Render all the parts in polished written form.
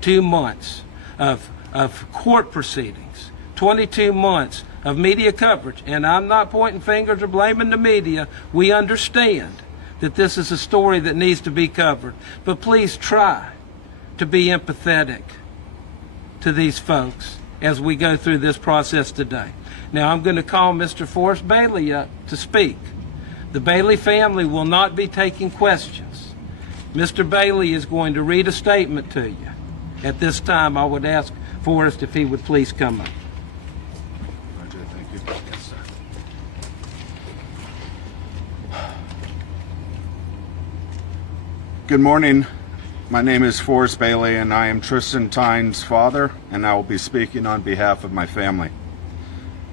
22 months of court proceedings, 22 months of media coverage, and I'm not pointing fingers or blaming the media. We understand that this is a story that needs to be covered, but please try to be empathetic to these folks as we go through this process today. Now I'm going to call Mr. Forrest Bailey up to speak. The Bailey family will not be taking questions. Mr. Bailey is going to read a statement to you. At this time, I would ask Forrest if he would please come up. Roger, thank you. Yes, sir. Good morning. My name is Forrest Bailey, and I am Tristan Tynes' father, and I will be speaking on behalf of my family.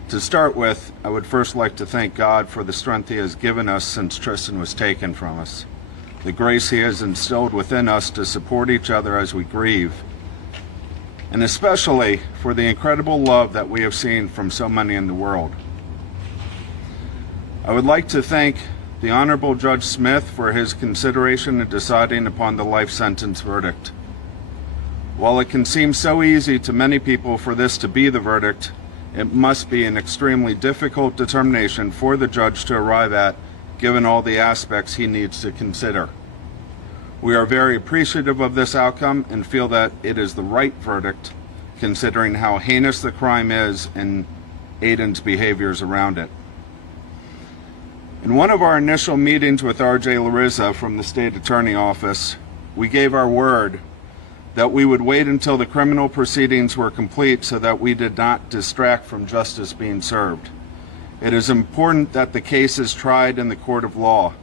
To start with, I would first like to thank God for the strength He has given us since Tristan was taken from us, the grace He has instilled within us to support each other as we grieve, and especially for the incredible love that we have seen from so many in the world. I would like to thank the Honorable Judge Smith for his consideration in deciding upon the life sentence verdict. While it can seem so easy to many people for this to be the verdict, it must be an extremely difficult determination for the judge to arrive at, given all the aspects he needs to consider. We are very appreciative of this outcome and feel that it is the right verdict, considering how heinous the crime is and Aiden's behaviors around it. In one of our initial meetings with R.J. Larissa from the State Attorney Office, we gave our word that we would wait until the criminal proceedings were complete so that we did not distract from justice being served. It is important that the case is tried in the court of law.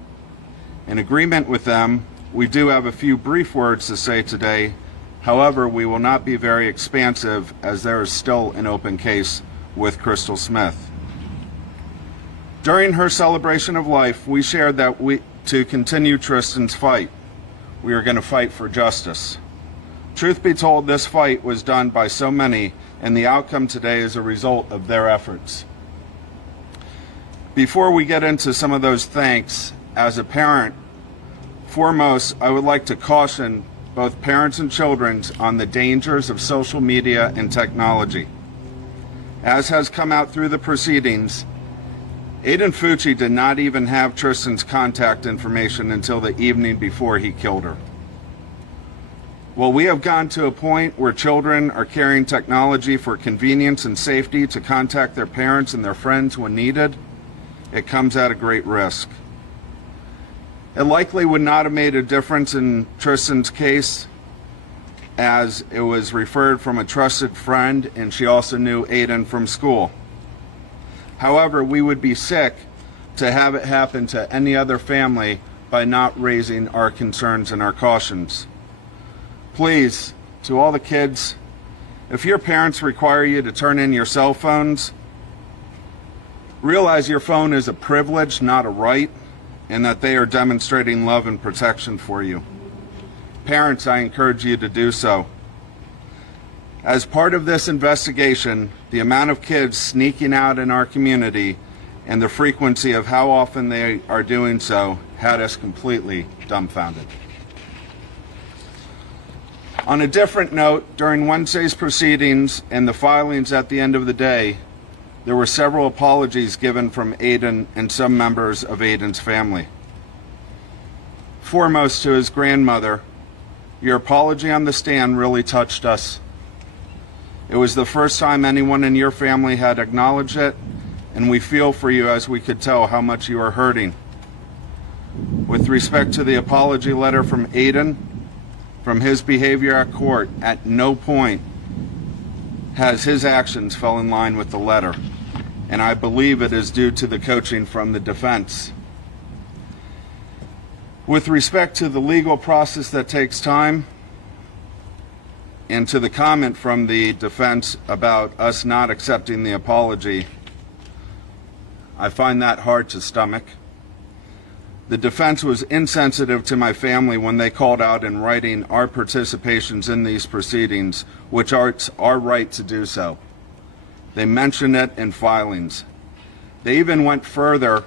In agreement with them, we do have a few brief words to say today. However, we will not be very expansive as there is still an open case with Crystal Smith. During her celebration of life, we shared that to continue Tristan's fight. We are going to fight for justice. Truth be told, this fight was done by so many, and the outcome today is a result of their efforts. Before we get into some of those thanks, as a parent, foremost, I would like to caution both parents and children on the dangers of social media and technology. As has come out through the proceedings, Aiden Fucci did not even have Tristan's contact information until the evening before he killed her. Well, we have gone to a point where children are carrying technology for convenience and safety to contact their parents and their friends when needed. It comes at a great risk. It likely would not have made a difference in Tristan's case, as it was referred from a trusted friend, and she also knew Aiden from school. However, we would be sick to have it happen to any other family by not raising our concerns and our cautions. Please, to all the kids, if your parents require you to turn in your cell phones, realize your phone is a privilege, not a right, and that they are demonstrating love and protection for you. Parents, I encourage you to do so. As part of this investigation, the amount of kids sneaking out in our community and the frequency of how often they are doing so had us completely dumbfounded. On a different note, during Wednesday's proceedings and the filings at the end of the day, there were several apologies given from Aiden and some members of Aiden's family. Foremost, to his grandmother, your apology on the stand really touched us. It was the first time anyone in your family had acknowledged it, and we feel for you as we could tell how much you are hurting. With respect to the apology letter from Aiden, from his behavior at court, at no point has his actions fell in line with the letter, and I believe it is due to the coaching from the defense. With respect to the legal process that takes time, and to the comment from the defense about us not accepting the apology, I find that hard to stomach. The defense was insensitive to my family when they called out in writing our participations in these proceedings, which are our right to do so. They mentioned it in filings. They even went further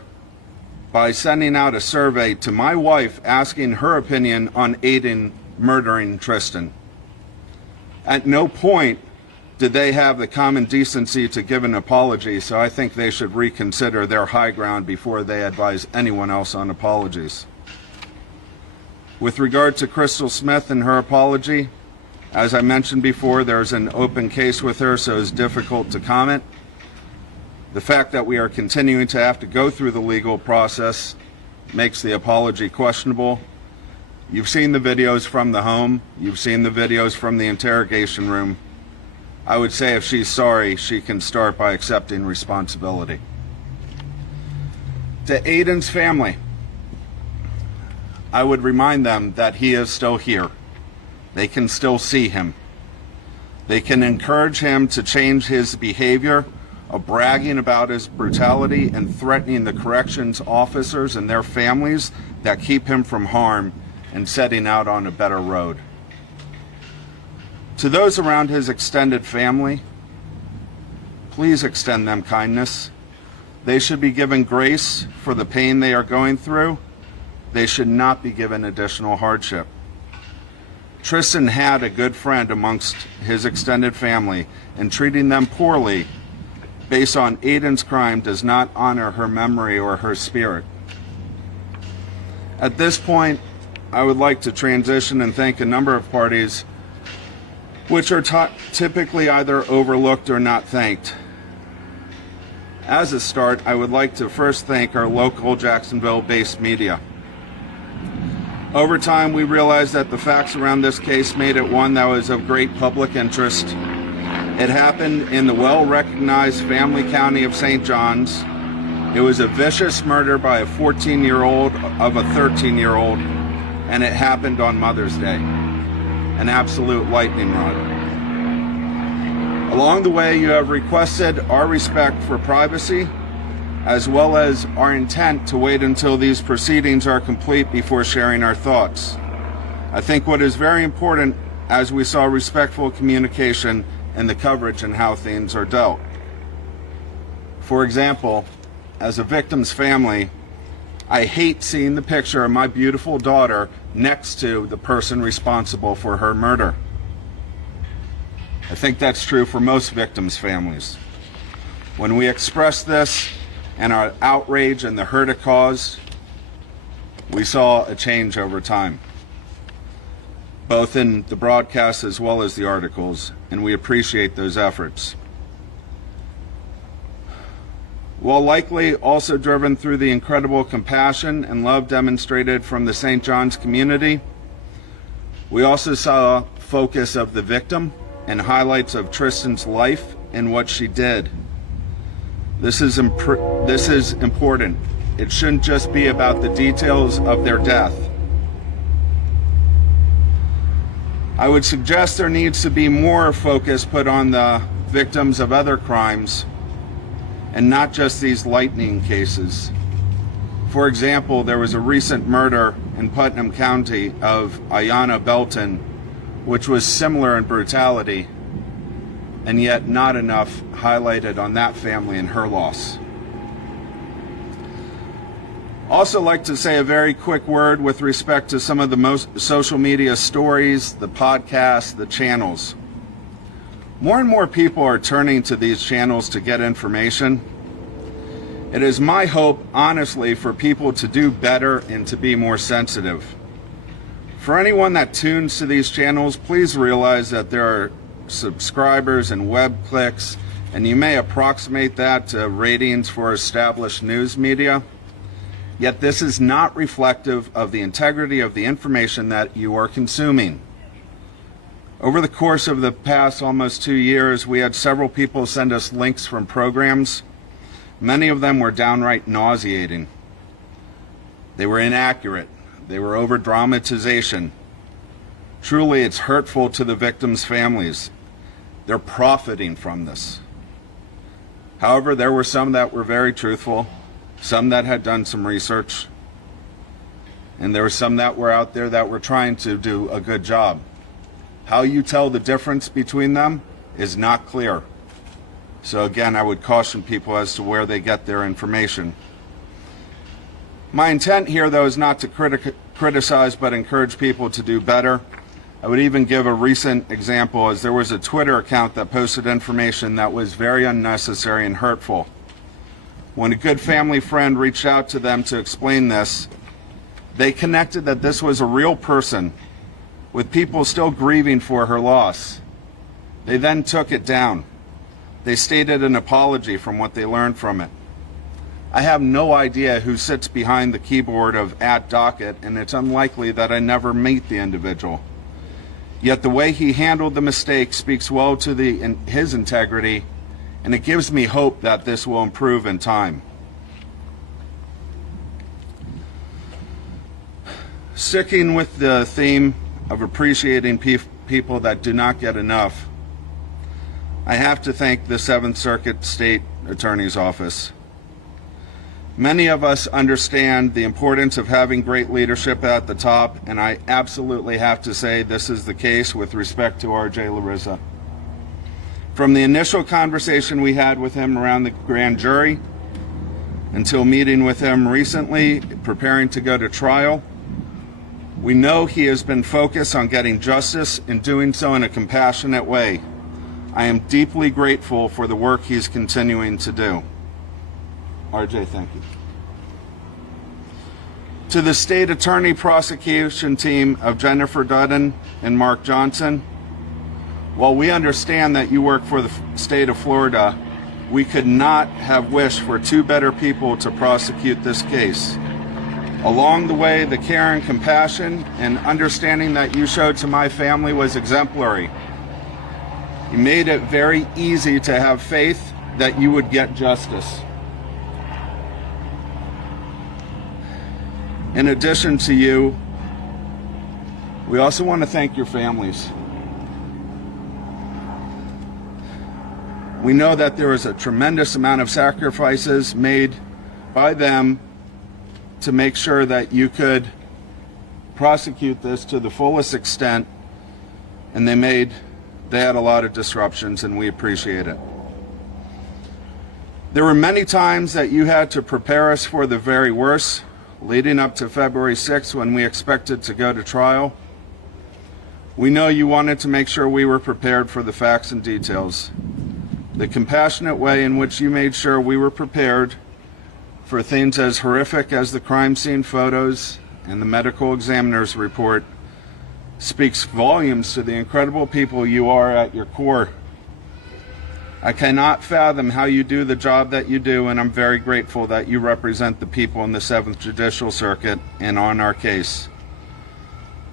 by sending out a survey to my wife asking her opinion on Aiden murdering Tristan. At no point did they have the common decency to give an apology, so I think they should reconsider their high ground before they advise anyone else on apologies. With regard to Crystal Smith and her apology, as I mentioned before, there's an open case with her, so it's difficult to comment. The fact that we are continuing to have to go through the legal process makes the apology questionable. You've seen the videos from the home. You've seen the videos from the interrogation room. I would say if she's sorry, she can start by accepting responsibility. To Aiden's family, I would remind them that he is still here. They can still see him. They can encourage him to change his behavior of bragging about his brutality and threatening the corrections officers and their families that keep him from harm and setting out on a better road. To those around his extended family, please extend them kindness. They should be given grace for the pain they are going through. They should not be given additional hardship. Tristan had a good friend amongst his extended family, and treating them poorly based on Aiden's crime does not honor her memory or her spirit. At this point, I would like to transition and thank a number of parties which are typically either overlooked or not thanked. As a start, I would like to first thank our local Jacksonville-based media. Over time, we realized that the facts around this case made it one that was of great public interest. It happened in the well-recognized family county of St. John's. It was a vicious murder by a 14-year-old of a 13-year-old, and it happened on Mother's Day. An absolute lightning rod. Along the way, you have requested our respect for privacy, as well as our intent to wait until these proceedings are complete before sharing our thoughts. I think what is very important, as we saw respectful communication in the coverage and how things are dealt. For example, as a victim's family, I hate seeing the picture of my beautiful daughter next to the person responsible for her murder. I think that's true for most victims' families. When we express this and our outrage and the hurt it caused, we saw a change over time, both in the broadcast as well as the articles, and we appreciate those efforts. While likely also driven through the incredible compassion and love demonstrated from the St. John's community, we also saw focus of the victim and highlights of Tristan's life and what she did. This is important. It shouldn't just be about the details of their death. I would suggest there needs to be more focus put on the victims of other crimes and not just these lightning cases. For example, there was a recent murder in Putnam County of Ayanna Belton, which was similar in brutality, and yet not enough highlighted on that family and her loss. Also like to say a very quick word with respect to some of the most social media stories, the podcasts, the channels. More and more people are turning to these channels to get information. It is my hope, honestly, for people to do better and to be more sensitive. For anyone that tunes to these channels, please realize that there are subscribers and web clicks, and you may approximate that to ratings for established news media. Yet this is not reflective of the integrity of the information that you are consuming. Over the course of the past almost 2 years, we had several people send us links from programs. Many of them were downright nauseating. They were inaccurate. They were over-dramatization. Truly, it's hurtful to the victims' families. They're profiting from this. However, there were some that were very truthful, some that had done some research, and there were some that were out there that were trying to do a good job. How you tell the difference between them is not clear. So again, I would caution people as to where they get their information. My intent here, though, is not to criticize, but encourage people to do better. I would even give a recent example, as there was a Twitter account that posted information that was very unnecessary and hurtful. When a good family friend reached out to them to explain this, they connected that this was a real person with people still grieving for her loss. They then took it down. They stated an apology from what they learned from it. I have no idea who sits behind the keyboard of @docket, and it's unlikely that I never meet the individual. Yet the way he handled the mistake speaks well to his integrity, and it gives me hope that this will improve in time. Sticking with the theme of appreciating people that do not get enough, I have to thank the 7th Circuit State Attorney's Office. Many of us understand the importance of having great leadership at the top, and I absolutely have to say this is the case with respect to R.J. Larissa. From the initial conversation we had with him around the grand jury until meeting with him recently, preparing to go to trial, we know he has been focused on getting justice and doing so in a compassionate way. I am deeply grateful for the work he's continuing to do. RJ, thank you. To the state attorney prosecution team of Jennifer Dudden and Mark Johnson, while we understand that you work for the state of Florida, we could not have wished for two better people to prosecute this case. Along the way, the care and compassion and understanding that you showed to my family was exemplary. You made it very easy to have faith that you would get justice. In addition to you, we also want to thank your families. We know that there was a tremendous amount of sacrifices made by them to make sure that you could prosecute this to the fullest extent, and they had a lot of disruptions, and we appreciate it. There were many times that you had to prepare us for the very worst, leading up to February 6th when we expected to go to trial. We know you wanted to make sure we were prepared for the facts and details. The compassionate way in which you made sure we were prepared for things as horrific as the crime scene photos and the medical examiner's report speaks volumes to the incredible people you are at your core. I cannot fathom how you do the job that you do, and I'm very grateful that you represent the people in the 7th Judicial Circuit and on our case.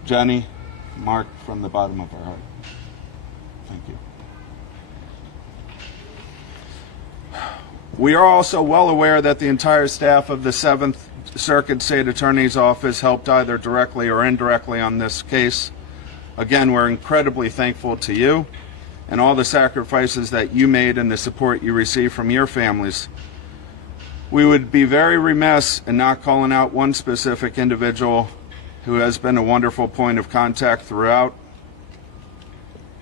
Jenny, Mark, from the bottom of our heart, thank you. We are also well aware that the entire staff of the 7th Circuit State Attorney's Office helped either directly or indirectly on this case. Again, we're incredibly thankful to you and all the sacrifices that you made and the support you received from your families. We would be very remiss in not calling out one specific individual who has been a wonderful point of contact throughout.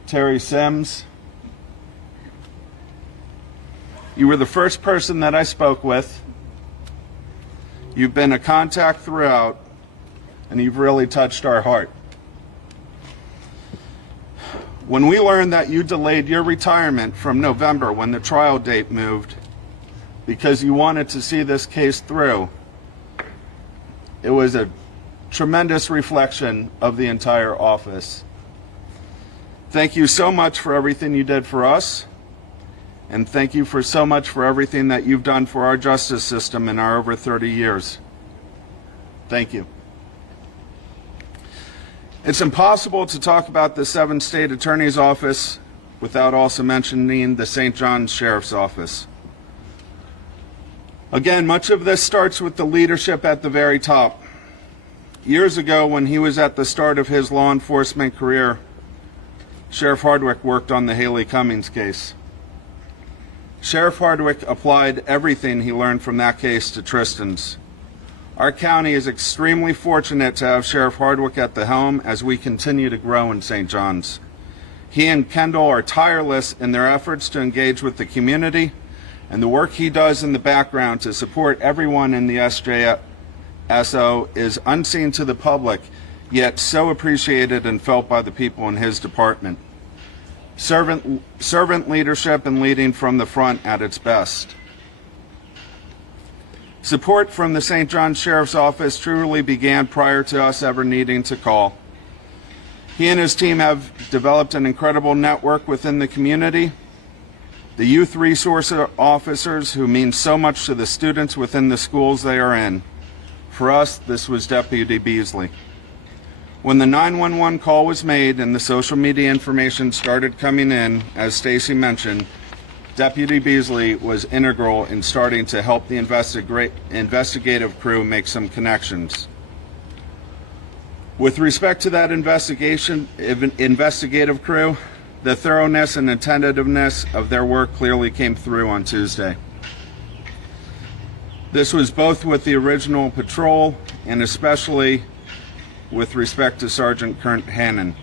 Terry Sims. You were the first person that I spoke with. You've been a contact throughout, and you've really touched our heart. When we learned that you delayed your retirement from November when the trial date moved because you wanted to see this case through, it was a tremendous reflection of the entire office. Thank you so much for everything you did for us, and thank you for so much for everything that you've done for our justice system in our over 30 years. Thank you. It's impossible to talk about the 7th State Attorney's Office without also mentioning the St. John's Sheriff's Office. Again, much of this starts with the leadership at the very top. Years ago, when he was at the start of his law enforcement career, Sheriff Hardwick worked on the Haley Cummings case. Sheriff Hardwick applied everything he learned from that case to Tristan's. Our county is extremely fortunate to have Sheriff Hardwick at the helm as we continue to grow in St. John's. He and Kendall are tireless in their efforts to engage with the community, and the work he does in the background to support everyone in the SJSO is unseen to the public, yet so appreciated and felt by the people in his department. Servant leadership and leading from the front at its best. Support from the St. John Sheriff's Office truly began prior to us ever needing to call. He and his team have developed an incredible network within the community. The youth resource officers who mean so much to the students within the schools they are in. For us, this was Deputy Beasley. When the 911 call was made and the social media information started coming in, as Stacy mentioned, Deputy Beasley was integral in starting to help the investigative crew make some connections. With respect to that investigative crew, the thoroughness and attentiveness of their work clearly came through on Tuesday. This was both with the original patrol and especially with respect to Sergeant Kurt Hannon.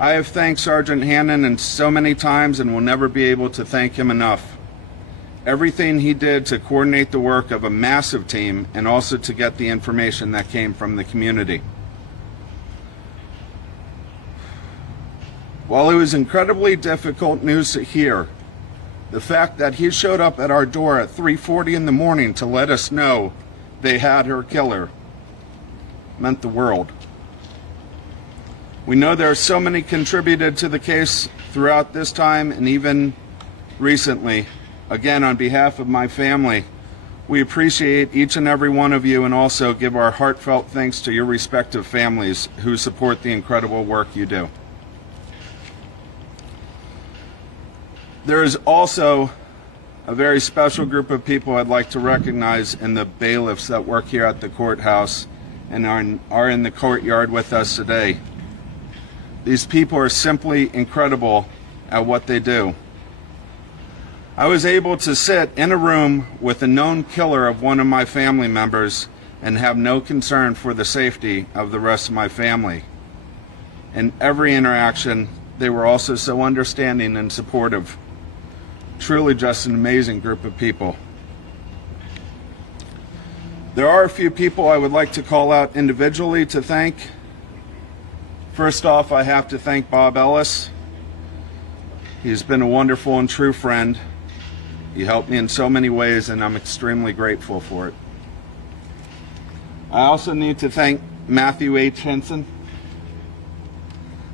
I have thanked Sergeant Hannon and so many times and will never be able to thank him enough. Everything he did to coordinate the work of a massive team and also to get the information that came from the community. While it was incredibly difficult news to hear, the fact that he showed up at our door at 3:40 in the morning to let us know they had her killer meant the world. We know there are so many contributed to the case throughout this time and even recently. Again, on behalf of my family, we appreciate each and every one of you and also give our heartfelt thanks to your respective families who support the incredible work you do. There is also a very special group of people I'd like to recognize in the bailiffs that work here at the courthouse and are in the courtyard with us today. These people are simply incredible at what they do. I was able to sit in a room with a known killer of one of my family members and have no concern for the safety of the rest of my family. In every interaction, they were also so understanding and supportive. Truly just an amazing group of people. There are a few people I would like to call out individually to thank. First off, I have to thank Bob Ellis. He's been a wonderful and true friend. He helped me in so many ways, and I'm extremely grateful for it. I also need to thank Matthew H. Henson.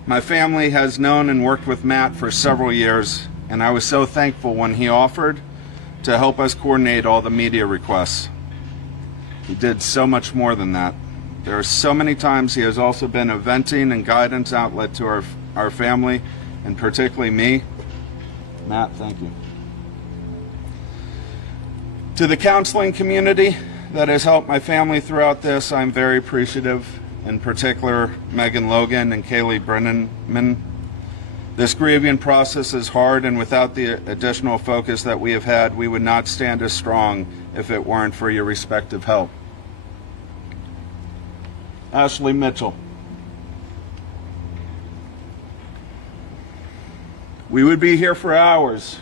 My family has known and worked with Matt for several years, and I was so thankful when he offered to help us coordinate all the media requests. He did so much more than that. There are so many times he has also been a venting and guidance outlet to our family, and particularly me. Matt, thank you. To the counseling community that has helped my family throughout this, I'm very appreciative, in particular Megan Logan and Kaylee Brennanman. This grieving process is hard, and without the additional focus that we have had, we would not stand as strong if it weren't for your respective help. Ashley Mitchell. We would be here for hours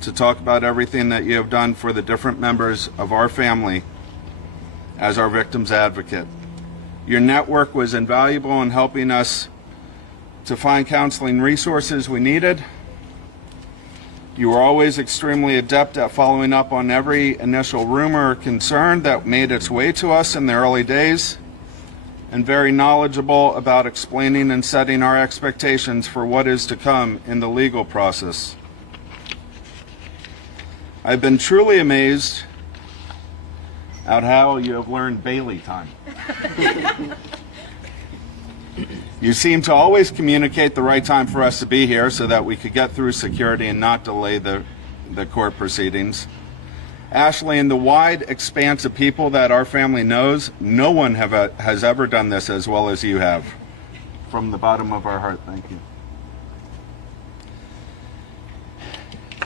to talk about everything that you have done for the different members of our family as our victim's advocate. Your network was invaluable in helping us to find counseling resources we needed. You were always extremely adept at following up on every initial rumor or concern that made its way to us in the early days, and very knowledgeable about explaining and setting our expectations for what is to come in the legal process. I've been truly amazed at how you have learned Bailey time. You seem to always communicate the right time for us to be here so that we could get through security and not delay the court proceedings. Ashley, in the wide expanse of people that our family knows, no one has ever done this as well as you have. From the bottom of our heart, thank you.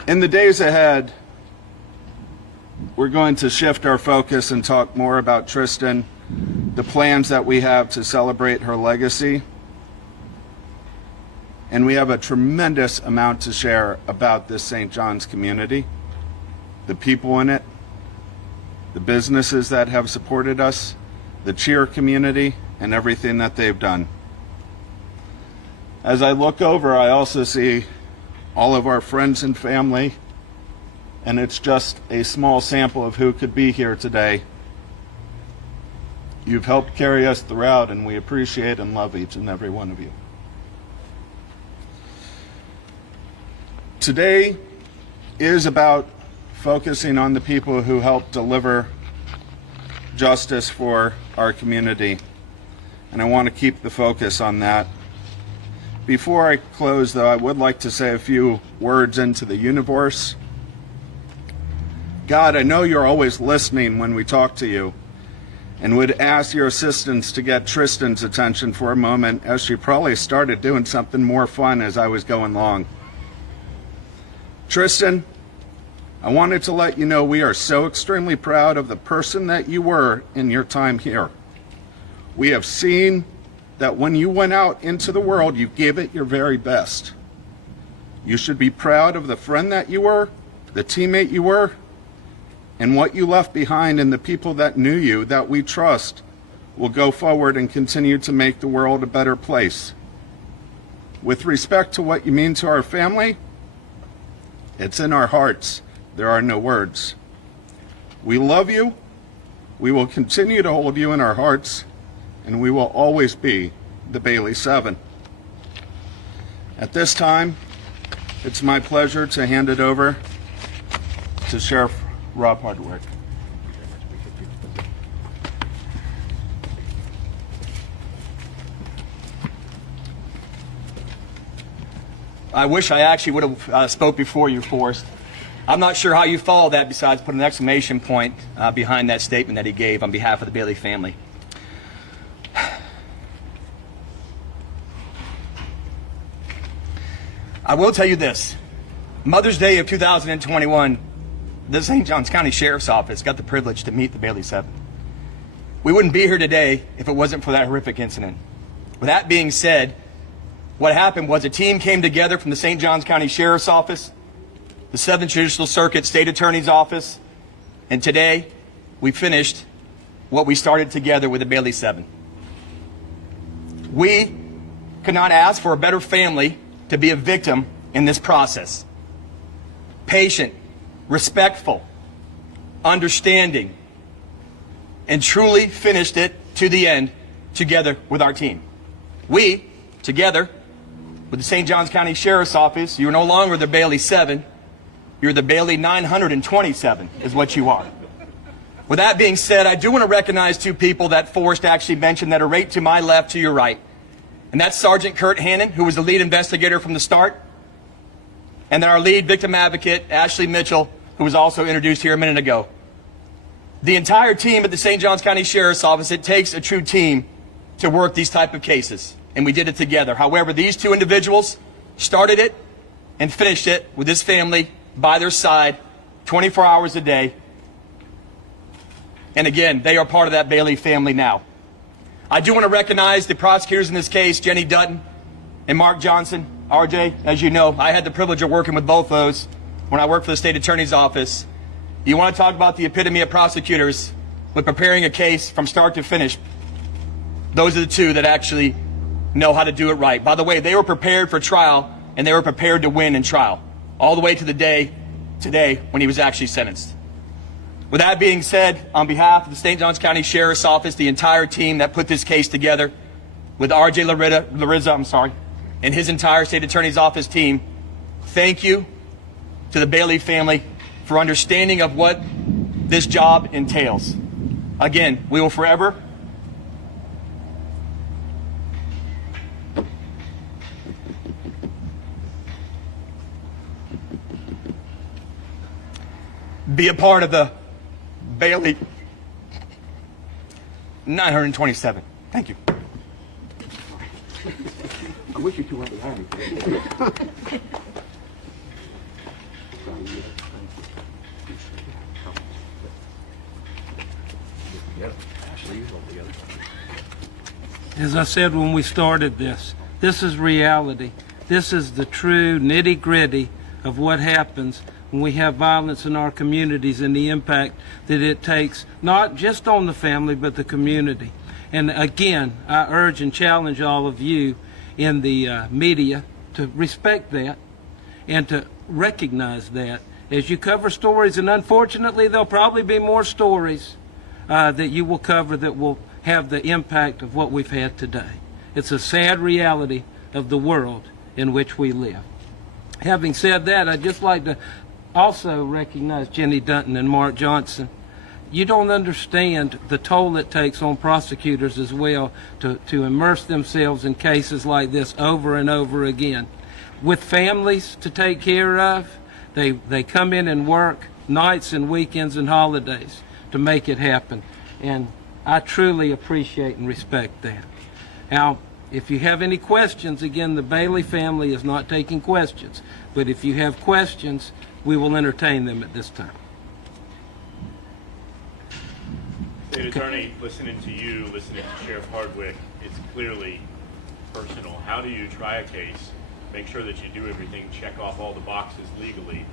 In the days ahead, we're going to shift our focus and talk more about Tristan, the plans that we have to celebrate her legacy. And we have a tremendous amount to share about this St. John's community, the people in it, the businesses that have supported us, the cheer community, and everything that they've done. As I look over, I also see all of our friends and family, and it's just a small sample of who could be here today. You've helped carry us throughout, and we appreciate and love each and every one of you. Today is about focusing on the people who helped deliver justice for our community, and I want to keep the focus on that. Before I close, though, I would like to say a few words into the universe. God, I know you're always listening when we talk to you, and would ask your assistance to get Tristan's attention for a moment, as she probably started doing something more fun as I was going along. Tristan, I wanted to let you know we are so extremely proud of the person that you were in your time here. We have seen that when you went out into the world, you gave it your very best. You should be proud of the friend that you were, the teammate you were, and what you left behind, and the people that knew you, that we trust, will go forward and continue to make the world a better place. With respect to what you mean to our family, it's in our hearts. There are no words. We love you. We will continue to hold you in our hearts, and we will always be the Bailey 7. At this time, it's my pleasure to hand it over to Sheriff Rob Hardwick. I wish I actually would have spoke before you, Forrest. I'm not sure how you follow that besides put an exclamation point behind that statement that he gave on behalf of the Bailey family. I will tell you this. Mother's Day of 2021, the St. Johns County Sheriff's Office got the privilege to meet the Bailey 7. We wouldn't be here today if it wasn't for that horrific incident. With that being said, what happened was a team came together from the St. Johns County Sheriff's Office, the 7th Judicial Circuit State Attorney's Office, and today we finished what we started together with the Bailey 7. We could not ask for a better family to be a victim in this process. Patient, respectful, understanding, and truly finished it to the end together with our team. We, together with the St. Johns County Sheriff's Office, you're no longer the Bailey 7, you're the Bailey 927 is what you are. With that being said, I do want to recognize two people that Forrest actually mentioned that are right to my left, to your right. And that's Sergeant Kurt Hannon, who was the lead investigator from the start, and then our lead victim advocate, Ashley Mitchell, who was also introduced here a minute ago. The entire team at the St. Johns County Sheriff's Office, it takes a true team to work these type of cases, and we did it together. However, these two individuals started it and finished it with this family by their side 24 hours a day. And again, they are part of that Bailey family now. I do want to recognize the prosecutors in this case, Jenny Dutton and Mark Johnson. RJ, as you know, I had the privilege of working with both those when I worked for the State Attorney's Office. You want to talk about the epitome of prosecutors with preparing a case from start to finish. Those are the two that actually know how to do it right. By the way, they were prepared for trial, and they were prepared to win in trial, all the way to the day today when he was actually sentenced. With that being said, on behalf of the St. Johns County Sheriff's Office, the entire team that put this case together, with RJ Larizza, and his entire State Attorney's Office team, thank you to the Bailey family for understanding of what this job entails. Again, we will forever be a part of the Bailey 927. Thank you. I wish you two weren't behind me. As I said when we started this is reality. This is the true nitty-gritty of what happens when we have violence in our communities and the impact that it takes, not just on the family, but the community. And again, I urge and challenge all of you in the media to respect that and to recognize that as you cover stories. And unfortunately, there'll probably be more stories that you will cover that will have the impact of what we've had today. It's a sad reality of the world in which we live. Having said that, I'd just like to also recognize Jenny Dutton and Mark Johnson. You don't understand the toll it takes on prosecutors as well to immerse themselves in cases like this over and over again. With families to take care of, they come in and work nights and weekends and holidays to make it happen. And I truly appreciate and respect that. Now, if you have any questions, again, the Bailey family is not taking questions. But if you have questions, we will entertain them at this time. State Attorney, listening to you, listening to Sheriff Hardwick, it's clearly personal. How do you try a case, make sure that you do everything, check off all the boxes legally,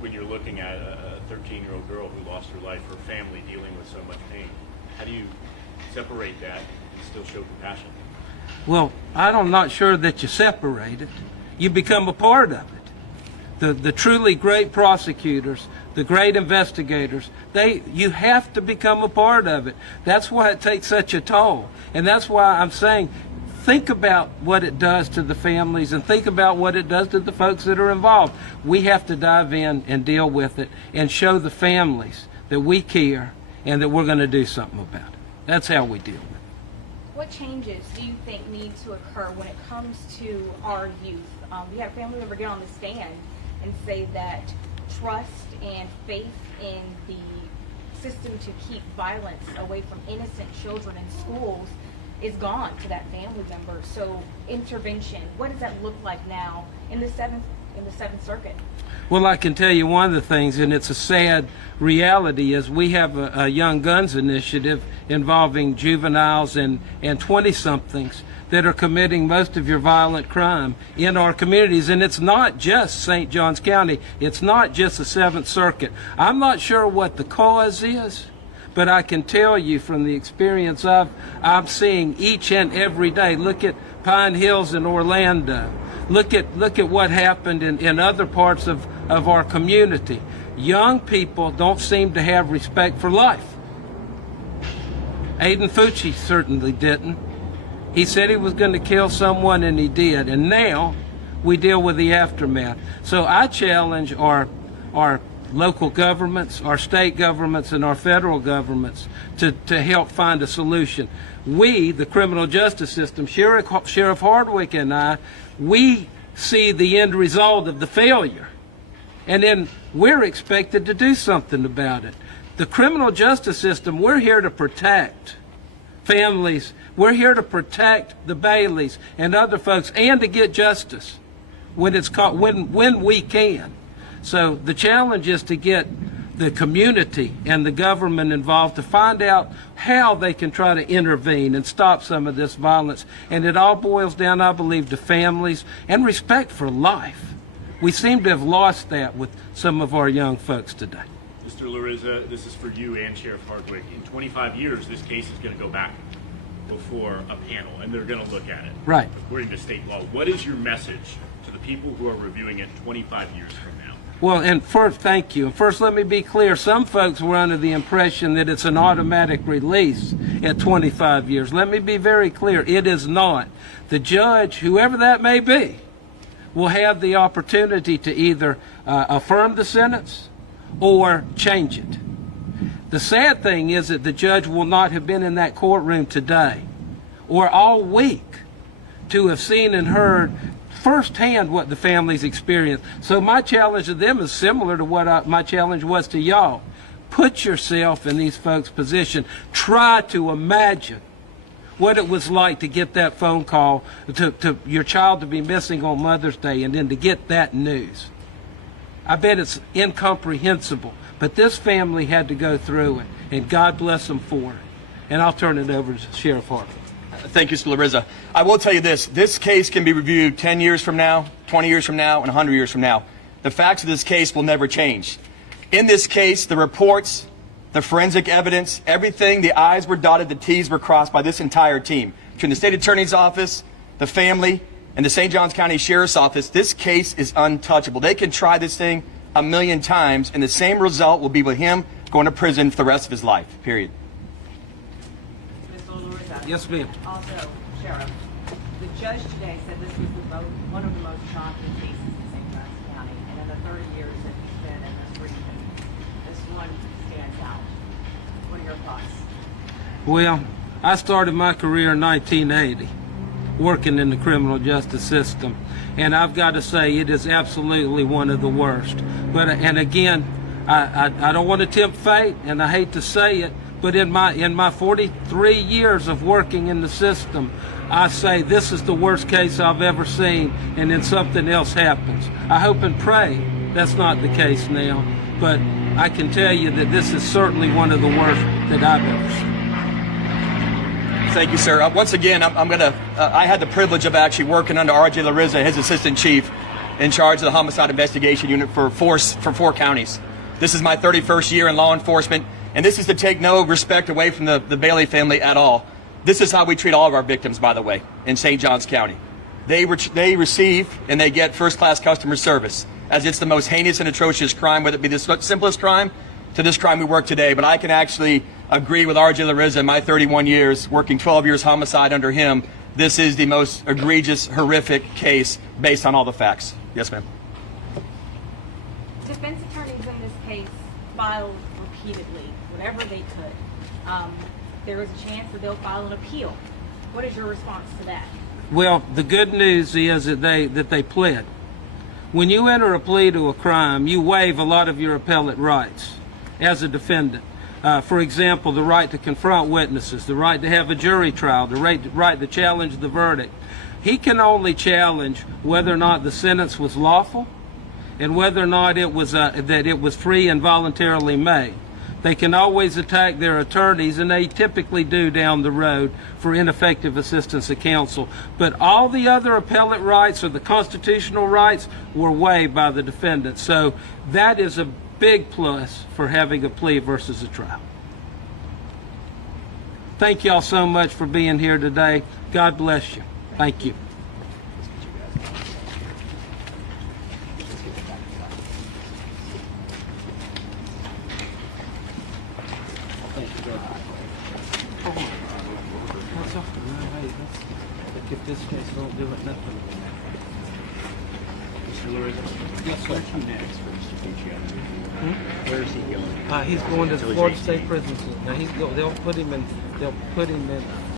when you're looking at a 13-year-old girl who lost her life, her family dealing with so much pain? How do you separate that and still show compassion? Well, I'm not sure that you separate it. You become a part of it. The truly great prosecutors, the great investigators, you have to become a part of it. That's why it takes such a toll. And that's why I'm saying, think about what it does to the families and think about what it does to the folks that are involved. We have to dive in and deal with it and show the families that we care and that we're going to do something about it. That's how we deal with it. What changes do you think need to occur when it comes to our youth? We have family members get on the stand and say that trust and faith in the system to keep violence away from innocent children in schools is gone to that family member. So intervention, what does that look like now in the Seventh Circuit? Well, I can tell you one of the things, and it's a sad reality, is we have a Young Guns initiative involving juveniles and 20-somethings that are committing most of your violent crime in our communities. And it's not just St. Johns County. It's not just the Seventh Circuit. I'm not sure what the cause is, but I can tell you from the experience I'm seeing each and every day. Look at Pine Hills in Orlando. Look at what happened in other parts of our community. Young people don't seem to have respect for life. Aiden Fucci certainly didn't. He said he was going to kill someone, and he did. And now we deal with the aftermath. So I challenge our local governments, our state governments, and our federal governments to help find a solution. We, the criminal justice system, Sheriff Hardwick and I, we see the end result of the failure. And then we're expected to do something about it. The criminal justice system, we're here to protect families. We're here to protect the Baileys and other folks and to get justice when it's caught, when we can. So the challenge is to get the community and the government involved to find out how they can try to intervene and stop some of this violence. And it all boils down, I believe, to families and respect for life. We seem to have lost that with some of our young folks today. Mr. Larissa, this is for you and Sheriff Hardwick. In 25 years, this case is going to go back before a panel, and they're going to look at it. Right. According to state law. What is your message to the people who are reviewing it 25 years from now? Well, and first, thank you. First, let me be clear. Some folks were under the impression that it's an automatic release at 25 years. Let me be very clear. It is not. The judge, whoever that may be, will have the opportunity to either affirm the sentence or change it. The sad thing is that the judge will not have been in that courtroom today or all week to have seen and heard firsthand what the families experienced. So my challenge to them is similar to what my challenge was to y'all. Put yourself in these folks' position. Try to imagine what it was like to get that phone call, to your child to be missing on Mother's Day, and then to get that news. I bet it's incomprehensible, but this family had to go through it, and God bless them for it. And I'll turn it over to Sheriff Hardwick. Thank you, Mr. Larissa. I will tell you this case can be reviewed 10 years from now, 20 years from now, and 100 years from now. The facts of this case will never change. In this case, the reports, the forensic evidence, everything, the I's were dotted, the T's were crossed by this entire team. Between the State Attorney's Office, the family, and the St. Johns County Sheriff's Office, this case is untouchable. They can try this thing 1,000,000 times, and the same result will be with him going to prison for the rest of his life, period. Mr. Lewis, Yes, ma'am. also, Sheriff, the judge today said this was one of the most shocking cases in St. Johns County, and in the 30 years that he's been in this region, this one stands out. What are your thoughts? Well, I started my career in 1980 working in the criminal justice system, and I've got to say it is absolutely one of the worst. But and again, I don't want to tempt fate, and I hate to say it, but in my 43 years of working in the system, I say this is the worst case I've ever seen, and then something else happens. I hope and pray that's not the case now, but I can tell you that this is certainly one of the worst that I've ever seen. Thank you, sir. Once again, I had the privilege of actually working under R.J. Larissa, his assistant chief, in charge of the homicide investigation unit for 4 counties. This is my 31st year in law enforcement, and this is to take no respect away from the Bailey family at all. This is how we treat all of our victims, by the way, in St. Johns County. They receive and they get first-class customer service, as it's the most heinous and atrocious crime, whether it be the simplest crime to this crime we work today. But I can actually agree with R.J. Larissa in my 31 years, working 12 years homicide under him. This is the most egregious, horrific case based on all the facts. Yes, ma'am. Defense attorneys in this case filed repeatedly, whatever they could. There is a chance that they'll file an appeal. What is your response to that? Well, the good news is that they pled. When you enter a plea to a crime, you waive a lot of your appellate rights as a defendant. For example, the right to confront witnesses, the right to have a jury trial, the right to challenge the verdict. He can only challenge whether or not the sentence was lawful and whether or not it was that it was free and voluntarily made. They can always attack their attorneys, and they typically do down the road for ineffective assistance of counsel. But all the other appellate rights or the constitutional rights were waived by the defendant. So that is a big plus for having a plea versus a trial. Thank y'all so much for being here today. God bless you. Thank you. If this case don't do it, nothing. Mr. Lewis, Yes, sir. where's he next for Mr. Fucci? Where is he going? He's going to the Florida State Prison. Now they'll put him in